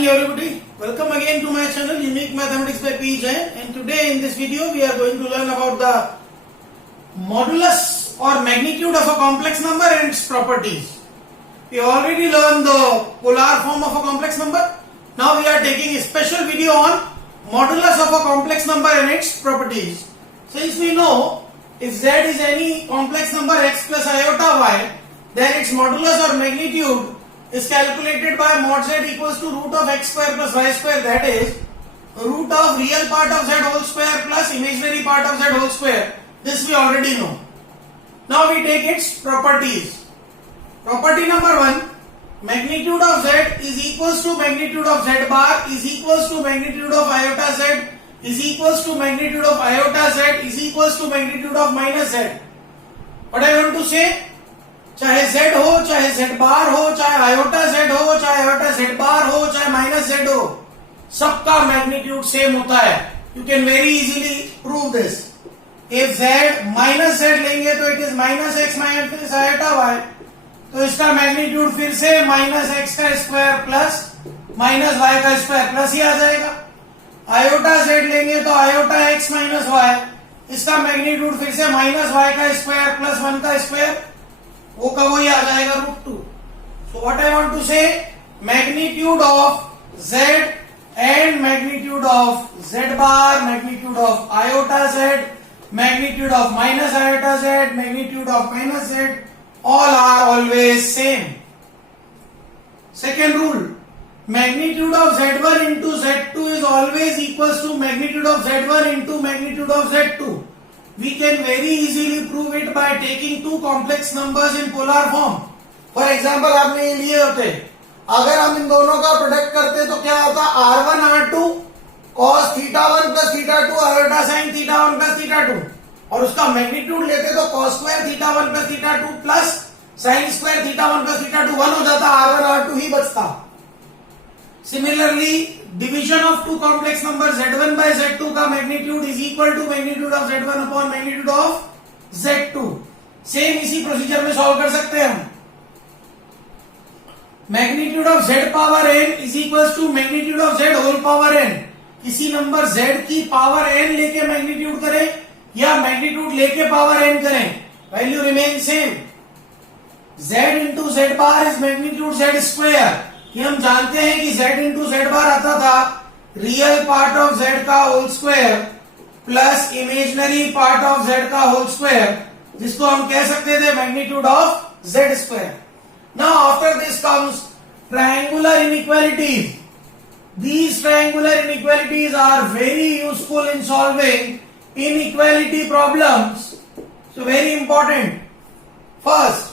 morning everybody. Welcome again to my channel Unique Mathematics by P. Jain, and today in this video we are going to learn about the modulus or magnitude of a complex number and its properties. We already learned the polar form of a complex number. Now we are taking a special video on modulus of a complex number and its properties. Since we know if z is any complex number x plus iota y, then its modulus or magnitude is calculated by mod z equals to root of x square plus y square, that is root of real part of z whole square plus imaginary part of z whole square. This we already know. Now we take its properties. Property number 1, magnitude of z is equals to magnitude of z bar is equals to magnitude of iota z is equals to magnitude of iota z is equals to magnitude of minus z. What I want to say? चाहे z हो, चाहे z बार हो, चाहे iota z हो, चाहे iota z बार हो, चाहे minus z हो, सबका मैग्नीट्यूड सेम होता है. You can very easily prove this. If z minus z लेंगे तो it is minus x minus iota y, तो इसका मैग्नीट्यूड फिर से माइनस एक्स का स्क्वायर प्लस माइनस वाई का स्क्वायर प्लस ही आ जाएगा. आयोटा z लेंगे तो आयोटा x माइनस वाई, इसका मैग्नीट्यूड फिर से माइनस वाई का स्क्वायर प्लस 1 का स्क्वायर, वो का वही आ जाएगा √2. So what I want to से, magnitude of z and magnitude of z bar, magnitude of iota z, magnitude of minus iota z, magnitude of minus z, all are always same. Second rule, magnitude of z1 into z2 is always equals to magnitude of z1 into magnitude of z2. We can very easily prove it by taking two complex numbers in polar form. For example, आपने ये लिए होते, अगर हम इन दोनों का product करते तो क्या होता, r1 r2 cos θ1 plus θ2 iota sin θ1 plus θ2, और उसका मैग्नीट्यूड लेते तो cos square θ1 plus θ2 plus sin square θ1 plus θ2 1 हो जाता, r1 r2 ही बचता. Similarly, division of two complex numbers z1 by z2 का magnitude is equal to magnitude of z1 upon magnitude of z2. Same इसी procedure में solve कर सकते हैं हम. magnitude of z power n is equals to magnitude of z whole power n. किसी number z की power n लेके magnitude करें या मैग्नीट्यूड लेके पावर n करें, value remain same. z into z bar is magnitude z square. कि हम जानते हैं कि z इंटू z बार आता था रियल पार्ट ऑफ z का whole square plus imaginary part of z का होल स्क्वायर, जिसको हम कह सकते थे magnitude of z square. Now after this comes triangular inequalities. These triangular inequalities are very useful in solving inequality problems. So very important. First,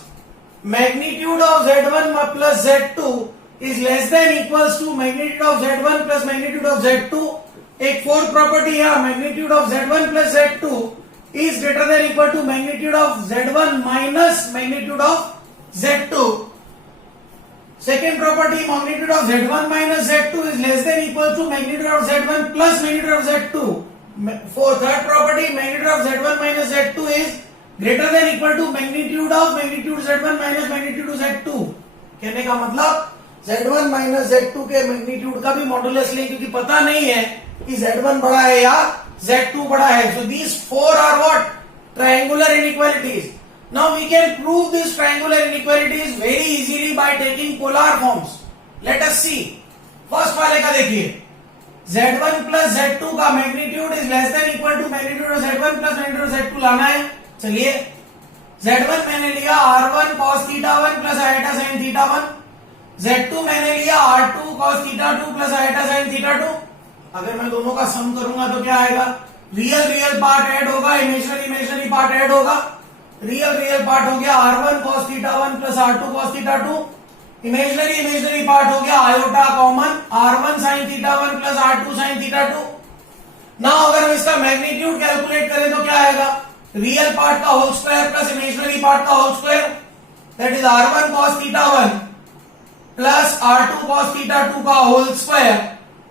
magnitude of z1 plus z2 is less than equals to magnitude of z1 plus magnitude of z2. एक fourth property है, magnitude of z1 plus z2 is greater than equal to magnitude of z1 minus magnitude of z2. Second property, magnitude of z1 minus z2 is less than equal to magnitude of z1 plus magnitude of z2. For third property, magnitude of z1 minus z2 is greater than equal to magnitude of magnitude z1 minus magnitude of z2. कहने का मतलब z1 minus z2 के magnitude का भी modulus लें, क्योंकि पता नहीं है कि z1 बड़ा है या z2 बड़ा है. So these four are what, triangular inequalities. Now we can prove this triangular inequalities very easily by taking polar forms. Let us see. First वाले का देखिए, z1 प्लस z2 का magnitude is less than equal to magnitude of z1 plus magnitude of z2 लाना है. चलिए, z1 मैंने लिया r1 cos θ1 plus iota sin θ1, z2 मैंने लिया r2 cos θ2 plus iota sin θ2. अगर मैं दोनों का सम करूंगा तो क्या आएगा, रियल पार्ट ऐड होगा, इमेजिनरी पार्ट ऐड होगा. रियल पार्ट हो गया r1 cos θ1 plus r2 cos θ2, imaginary part हो गया iota common r1 sin θ1 plus r2 sin θ2. Now अगर हम इसका मैग्नीट्यूड कैलकुलेट करें तो क्या आएगा, रियल पार्ट का whole square plus imaginary part का whole square, that is r1 cos θ1 plus r2 cos θ2 का whole square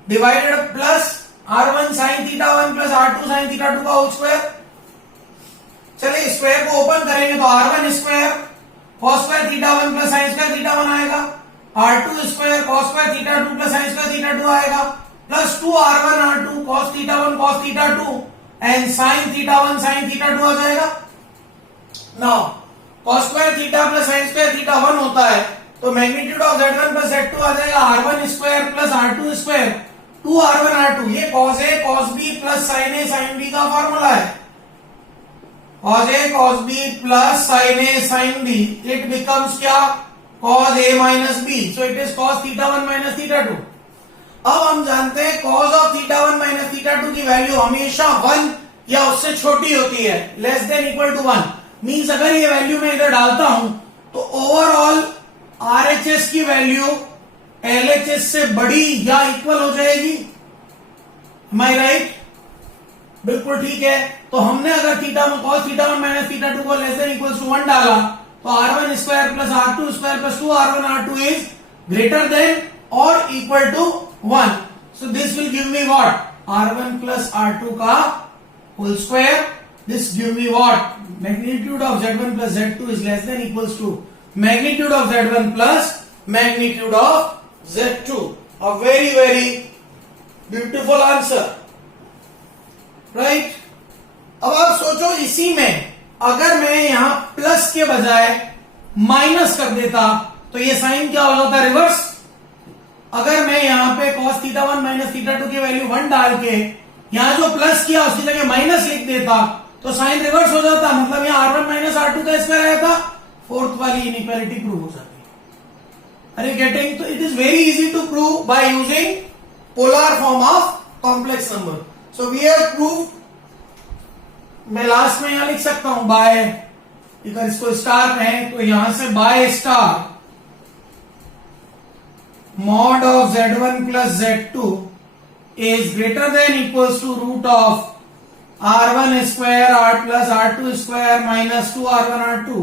divided plus r1 sin θ1 plus r2 sin θ2 का होल स्क्वायर. चलिए स्क्वायर को ओपन करेंगे तो r1 square cos square θ1 plus sin square θ1 आएगा. R2 square cos square theta 2 plus sin square theta 2 आएगा, plus 2 R1 R2 cos theta 1 cos theta 2 and sin theta 1 sin theta 2 आ जाएगा। Now cos square theta plus sin square theta 1 होता है, तो magnitude of Z1 plus Z2 आ जाएगा R1 square plus R2 square 2 R1 R2। ये cos A cos B plus sin A sin B का formula है। cos A cos B plus sin A sin B, it becomes क्या, cos A minus B, so it is cos theta 1 minus theta 2। अब हम जानते हैं cos of theta 1 minus theta 2 की value हमेशा 1 या उससे छोटी होती है, less than equal to 1। Means अगर ये वैल्यू मैं इधर डालता हूं तो ओवरऑल RHS की वैल्यू LHS से बड़ी या इक्वल हो जाएगी। Am I right? बिल्कुल ठीक है। तो हमने अगर cos थीटा 1 माइनस थीटा 2 को लेस देन इक्वल टू 1 डाला तो R1 square plus R2 square plus 2 R1 R2 is greater than और equal to 1। So this will give me what, R1 plus R2 का whole square. This give me what, magnitude of Z1 plus Z2 is less than equals to magnitude of Z1 plus magnitude of Z2। A very very beautiful answer, right? अब आप सोचो, इसी में अगर मैं यहां plus के बजाय माइनस कर देता तो ये साइन क्या हो जाता, रिवर्स। अगर मैं यहां पे cos थीटा 1 माइनस थीटा 2 की वैल्यू 1 डाल के यहां जो प्लस किया उसकी जगह माइनस लिख देता तो साइन रिवर्स हो जाता, मतलब यहां R1 माइनस R2 का स्क्वायर आया था, फोर्थ वाली इनइक्वालिटी प्रूव हो जाती। Are you getting? तो it is very easy to prove by using polar form of complex number. So we have prove, मैं लास्ट में यहां लिख सकता हूं बाय, अगर इसको स्टार कहें तो यहां से by star mod of Z1 plus Z2 is greater than equals to root of R1 square R plus R2 square minus 2 R1 R2,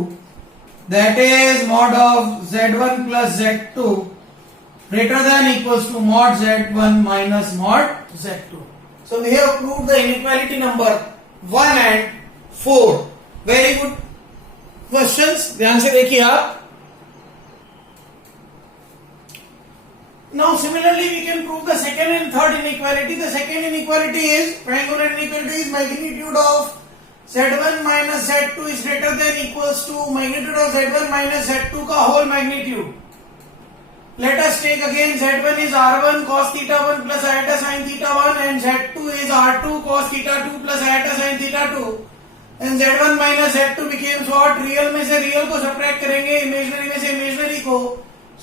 that is mod of Z1 plus Z2 greater than equals to mod Z1 minus mod Z2. So we have proved the inequality number 1 and 4. Very good questions, ध्यान से देखिए आप। Now similarly we can prove the second and third inequality. The second inequality is, triangular inequality is magnitude of Z1 minus Z2 is greater than equals to magnitude of Z1 minus Z2 का whole magnitude. Let us take again Z1 is R1 cos theta 1 plus iota sin theta 1 and Z2 is R2 cos theta 2 plus iota sin theta 2 and Z1 minus Z2 becomes what, real में से real को subtract करेंगे, imaginary में से imaginary को।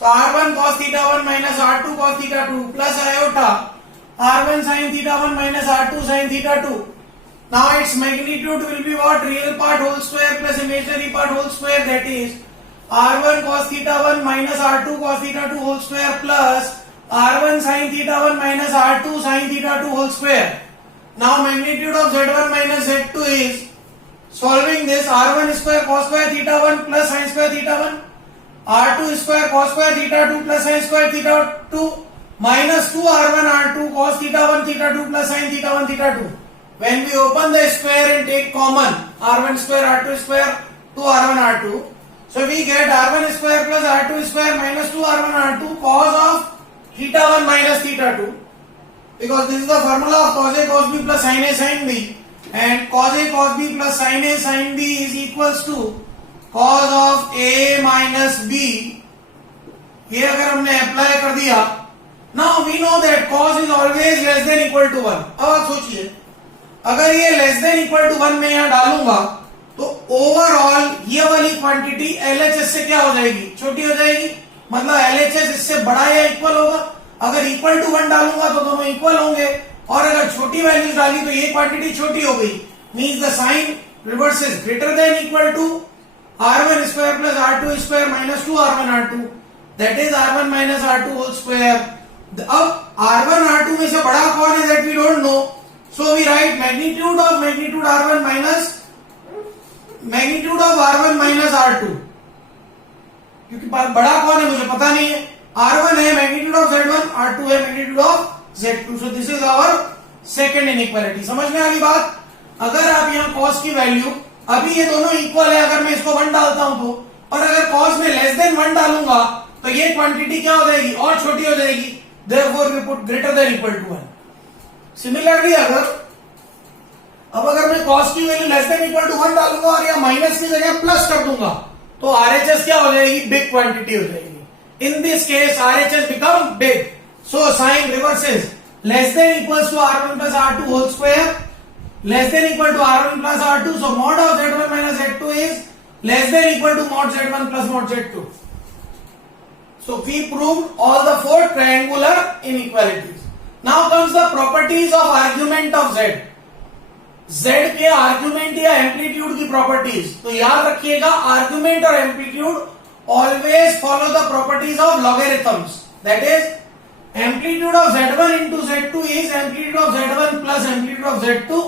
So R1 cos theta 1 minus R2 cos theta 2 plus iota R1 sin theta 1 minus R2 sin theta 2. Now its magnitude will be what, real part whole square plus imaginary part whole square, that is R1 cos theta 1 minus R2 cos theta 2 whole square plus R1 sin theta 1 minus R2 sin theta 2 whole square. Now magnitude of Z1 minus Z2 is, solving this, R1 square cos square theta 1 plus sin square theta 1, R2 square cos square theta 2 plus sin square theta 2 minus 2 R1 R2 cos theta 1 theta 2 plus sin theta 1 theta 2. When we open the square and take common R1 square R2 square 2 R1 R2, so we get R1 square plus R2 square minus 2 R1 R2 cos of theta 1 minus theta 2, because this is the formula of cos A cos B plus sin A sin B, and cos A cos B plus sin A sin B is equals to cos of A minus B। ये अगर हमने apply कर दिया, now we know that cos is always less than equal to 1। अब आप सोचिए, अगर ये लेस देन इक्वल टू 1 में यहां डालूंगा तो ओवरऑल ये वाली क्वांटिटी LHS से क्या हो जाएगी, छोटी हो जाएगी, मतलब LHS इससे बड़ा या इक्वल होगा। अगर इक्वल टू 1 डालूंगा तो दोनों इक्वल होंगे, और अगर छोटी वैल्यूज डाली तो ये क्वांटिटी छोटी हो गई, means the sign reverses, greater than equal to R1 square plus R2 square minus 2 R1 R2, that is R1 minus R2 whole square. अब R1 R2 में से बड़ा कौन है, that we don't know, so we write magnitude of magnitude R1 minus magnitude of R1 minus R2, क्योंकि बड़ा कौन है मुझे पता नहीं है। R1 है magnitude of Z1, R2 है magnitude of Z2, so this is our second inequality। समझ में आ गई बात? अगर आप यहाँ cos की वैल्यू, अभी ये दोनों इक्वल है, अगर मैं इसको 1 डालता हूं तो, और अगर cos में लेस देन 1 डालूंगा तो तो ये क्वांटिटी क्या हो जाएगी, और छोटी हो जाएगी, therefore we put greater than equal to 1। Similarly अब अगर मैं कॉस्ट की value less than equal to 1 डालूंगा और या माइनस की जगह प्लस कर दूंगा तो आरएचएस क्या हो जाएगी, बिग क्वांटिटी हो जाएगी। In this case RHS become big, so sign reverses, less than equals to r1 plus r2 whole square, less than equal to r1 plus r2, so mod of z1 minus z2 is less than equal to mod z1 plus mod z2। So we proved all the 4 triangular inequalities. Now comes the properties of argument of z. z के argument या amplitude की properties. तो याद रखिएगा argument और amplitude always follow the properties of logarithms. That is amplitude of z1 into z2 is amplitude of z1 plus amplitude of z2.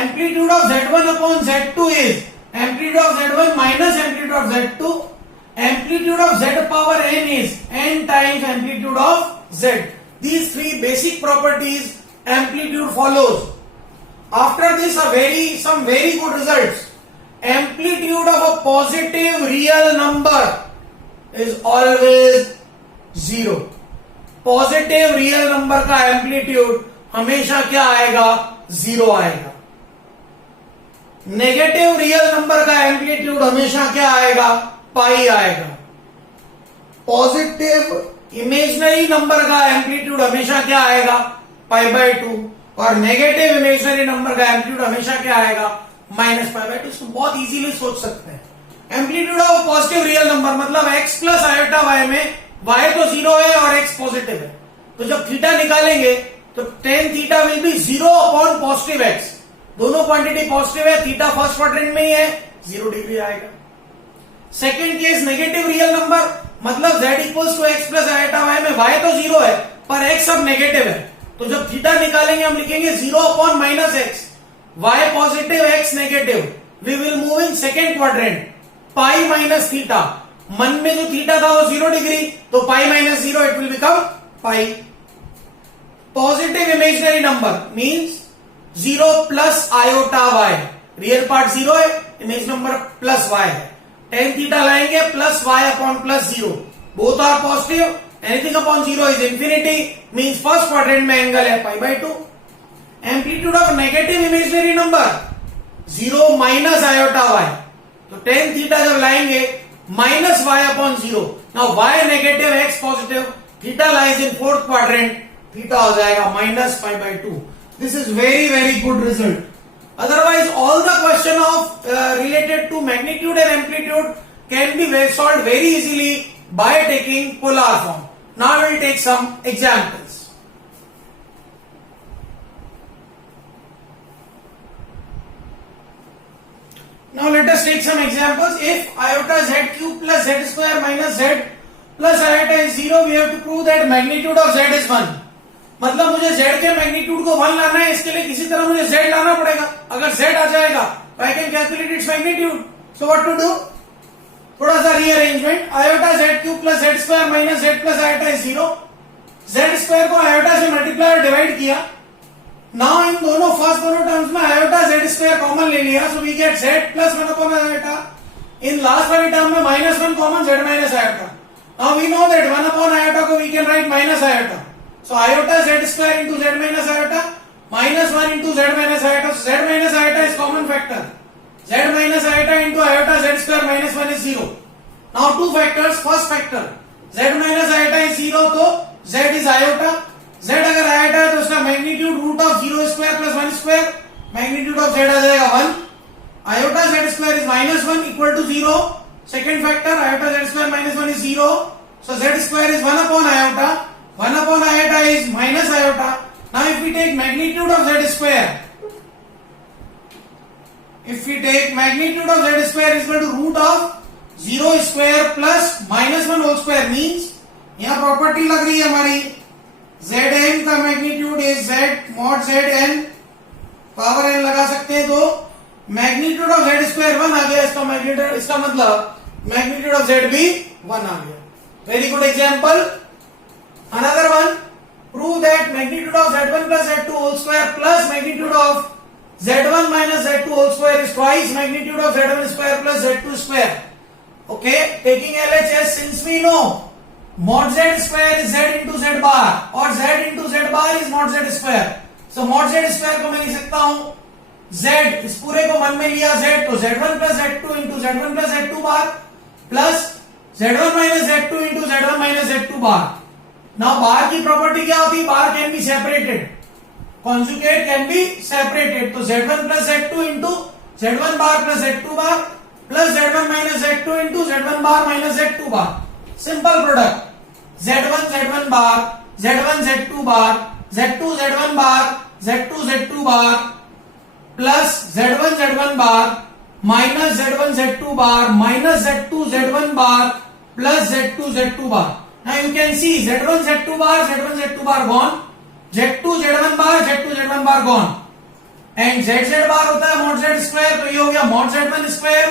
Amplitude of z1 upon z2 is amplitude of z1 minus amplitude of z2. Amplitude of z power n is n times amplitude of z. These 3 basic properties amplitude follows. After this some very good results. Amplitude of a positive real number is always 0. Positive real number का amplitude हमेशा क्या आएगा, 0 आएगा। Negative real number का amplitude हमेशा क्या आएगा, पाई आएगा। पॉजिटिव इमेजिनरी नंबर का एम्पलीट्यूड हमेशा क्या आएगा, पाई बाय 2, और नेगेटिव इमेजिनरी नंबर का एम्पलीट्यूड हमेशा क्या आएगा, माइनस पाई बाय 2। इसको बहुत इजीली सोच सकते हैं। Amplitude of positive real number मतलब x प्लस आयोटा y में y तो 0 है और x पॉजिटिव है, तो जब थीटा निकालेंगे तो tan theta will be 0 upon positive x। दोनों क्वांटिटी पॉजिटिव है, थीटा फर्स्ट क्वाड्रेंट में ही है, 0 डिग्री आएगा। Second case negative real number मतलब z equals to x plus iota y में y तो 0 है पर x अब नेगेटिव है, तो जब थीटा निकालेंगे हम लिखेंगे 0 upon minus x, y positive x negative, we will move in second quadrant, pi minus theta, मन में जो थीटा था वो 0 डिग्री, तो pi minus 0 it will become pi. Positive imaginary number means 0 plus iota y, real part 0 है, image number plus y है, tan theta लाएंगे plus y upon plus 0, both are positive, anything upon 0 is infinity, means first quadrant में angle है pi by 2। Amplitude of negative imaginary number 0 minus iota y, तो tan theta जब लाएंगे minus y upon 0, now y negative x positive, theta lies in fourth quadrant, theta हो जाएगा minus pi by 2। This is very very good result. Otherwise, all the question of related to magnitude and amplitude can be solved very easily by taking polar form. Now we will take some examples. Now let us take some examples. If iota z cube plus z square minus z plus iota is 0, we have to prove that magnitude of z is 1. मतलब मुझे z के magnitude को 1 लाना है, इसके लिए किसी तरह मुझे z लाना पड़ेगा। अगर z आ जाएगा तो I can calculate its magnitude. So what to do, थोड़ा सा rearrangement, iota z cube plus z square minus z plus iota is 0, z square को आयोटा से मल्टीप्लाई और डिवाइड किया, नाउ इन फर्स्ट दोनों टर्म्स में आयोटा z स्क्वायर कॉमन ले लिया, so we get z plus 1 upon iota, in last वाली term में minus 1 common, z minus iota. Now we know that 1 upon iota को we can write minus iota, so iota z square into z minus iota minus 1 into z minus iota, so z minus iota is common factor, z minus iota into iota z square minus 1 is 0. Now two factors, first factor z minus iota is 0, तो z is iota, z अगर iota है तो उसका magnitude root of 0 square plus 1 square, magnitude of z आ जाएगा 1, iota z square is minus 1 equal to 0, second factor iota z square minus 1 is 0, so z square is 1 upon iota, 1 upon iota is minus iota. Now if we take magnitude of z square, if we take magnitude of z square is equal to root of 0 square plus minus 1 whole square, means यहाँ property लग रही है हमारी, zn का magnitude is z mod zn, power n लगा सकते हैं, तो मैग्नीट्यूड ऑफ z स्क्वायर 1 आ गया, इसका मैग्नीट्यूड, इसका मतलब मैग्नीट्यूड ऑफ z भी 1 आ गया। Very good example. Another one, prove that magnitude of z1 plus z2 whole square plus magnitude of z1 minus z2 whole square is twice magnitude of z1 square plus z2 square. Okay, taking LHS, since we know mod z square is z into z bar और z into z bar is mod z square. So mod z square को मैं लिख सकता हूं z, इस पूरे को मन में लिया z, तो z1 plus z2 into z1 plus z2 bar plus z1 minus z2 into z1 minus z2 bar. Now bar की प्रॉपर्टी क्या होती है? bar can be separated, conjugate can be separated. तो z1 plus z2 into z1 bar plus z2 bar plus z1 minus z2 into z1 bar minus z2 bar. Simple product. z1 z1 bar, z1 z2 bar, z2 z1 bar, z2 z2 bar plus z1 z1 bar minus z1 z2 bar minus z2 z1 bar plus z2 z2 bar. Now you can see z1 z2 bar, z1 z2 bar gone, z2 z1 bar, z2 z1 bar gone, and z bar होता है mod z square, तो ये हो गया mod z1 square,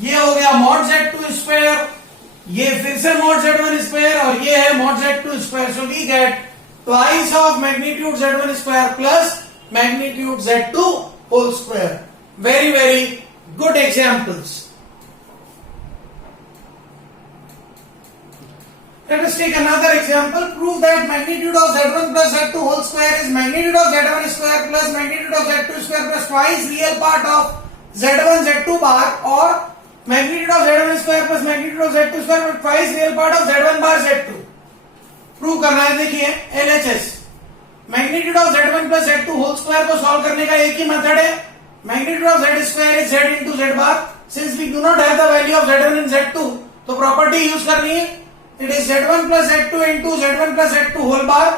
ये हो गया mod z2 square, ये फिर से mod z1 square और ये है mod z2 square. So we get twice of magnitude z1 square plus magnitude z2 whole square. Very very good examples. Let us take another example. Prove that magnitude of z1 plus z2 whole square is magnitude of z1 square plus magnitude of z2 square plus twice real part of z1 z2 bar, or magnitude of z1 square plus magnitude of z2 square plus twice real part of z1 bar z2. Prove करना है. देखिए LHS magnitude of z1 plus z2 whole square को solve करने का एक ही method है. magnitude of z square is z into z bar. Since we do not have the value of z1 and z2, तो property use करनी है. It is z1 plus z2 into z1 plus z2 whole bar.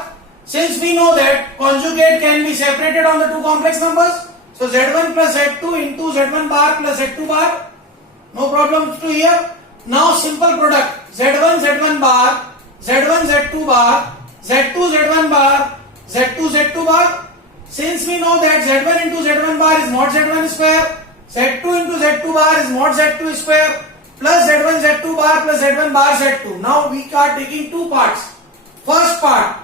Since we know that conjugate can be separated on the two complex numbers, so z1 plus z2 into z1 bar plus z2 bar. No problems to here. Now simple product z1 z1 bar, z1 z2 bar, z2 z1 bar, z2 z2 bar. Since we know that z1 into z1 bar is mod z1 square, z2 into z2 bar is mod z2 square plus z1 z2 bar plus z1 bar z2. Now we are taking two parts. First part,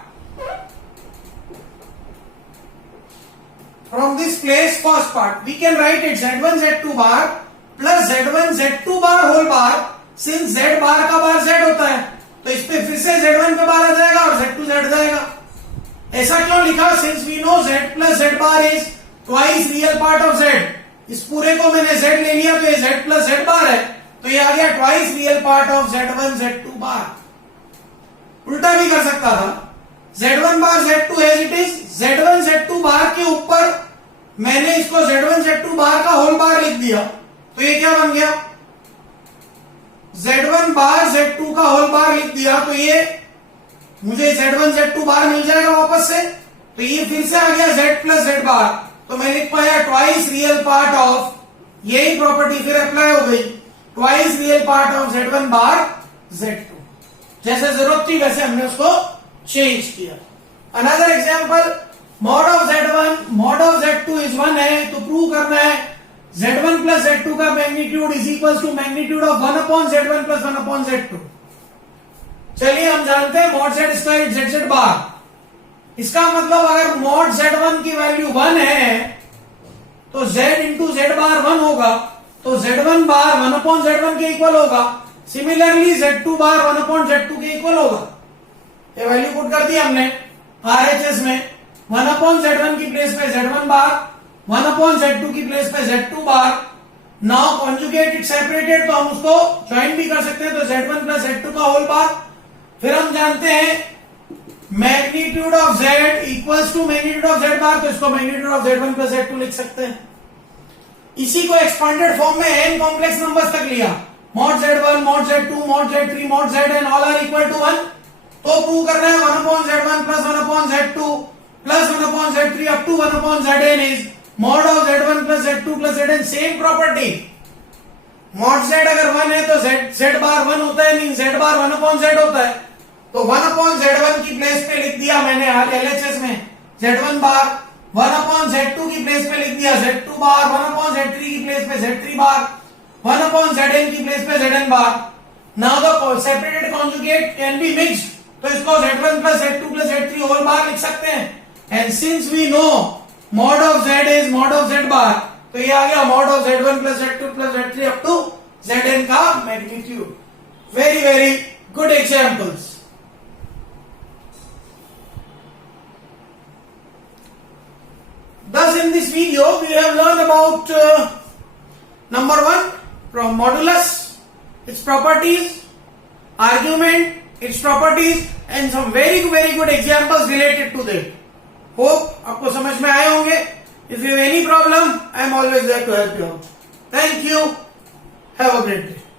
from this place, first part, we can write it z1 z2 bar plus z1 z2 bar whole bar. Since z bar का बार z होता है, तो इस पे फिर से z1 पे बार आ जाएगा और z2 z जाएगा. ऐसा क्यों लिखा? Since we know z plus z bar is twice real part of z. इस पूरे को मैंने z ले लिया, तो ये z plus z bar है, तो ये आ गया twice real part of z1 z2 bar. उल्टा भी कर सकता था. z1 bar z2 as it is, z1 z2 bar के ऊपर मैंने इसको z1 z2 bar का होल बार लिख दिया, तो ये क्या बन गया? z1 bar z2 का होल बार लिख दिया, तो ये मुझे z1 z2 बार मिल जाएगा वापस से. तो ये फिर से आ गया z plus z bar, तो मैं लिख पाया twice real part of, यही प्रॉपर्टी फिर अप्लाई हो गई, twice real part of z1 bar z2. जैसे जरूरत थी वैसे हमने उसको चेंज किया. Another example, mod of z1 mod of z2 is 1 है, तो प्रूव करना है z1 plus z2 का magnitude is equal to magnitude of 1 upon z1 plus 1 upon z2. चलिए हम जानते हैं mod z square z bar. इसका मतलब अगर mod z1 की वैल्यू 1 है तो z इंटू z बार 1 होगा, तो z1 बार 1 अपॉन z1 के इक्वल होगा. सिमिलरली z2 बार 1 अपॉन z2 के इक्वल होगा. ये वैल्यू पुट कर दी हमने RHS में. 1 अपॉन z1 की प्लेस पे z1 बार, 1 अपॉन z2 की प्लेस पे z2 bar. Now conjugate it separated, तो हम उसको ज्वाइन भी कर सकते हैं, तो z1 प्लस z2 का होल बार. फिर हम जानते हैं magnitude of z equals to magnitude of z bar, तो इसको magnitude of z1 plus z2 लिख सकते हैं. इसी को एक्सपांडेड फॉर्म में n कॉम्प्लेक्स नंबर्स तक लिया, mod z1 mod z2 mod z3 mod zn all are equal to 1. तो प्रूव करना है 1 upon z1 plus 1 upon z2 plus 1 upon z3 up to 1 upon zn is mod of z1 plus z2 plus zn. Same property, mod z अगर 1 है तो z बार 1 होता है, नहीं z बार 1 upon z होता है. तो 1 अपॉन z1 की प्लेस पे लिख दिया मैंने LHS में z1 बार, 1 अपॉन z2 की प्लेस पे लिख दिया z2 बार, 1 अपॉन z3 की प्लेस पे z3 बार, 1 अपॉन zn की प्लेस पे zn bar. Now the separated conjugate can be mixed, तो इसको z1 plus z2 plus z3 whole bar लिख सकते हैं. And since we know mod of z is mod of z bar, तो ये आ गया mod of z1 plus z2 plus z3 up to zn का magnitude. Very very good examples. Thus, in this video, we have learned about number 1, from modulus, its properties, argument, its properties, and some very good examples related to that. Hope आपको समझ में आए होंगे. If you have any problem, I am always there to help you out. Thank you. Have a great day.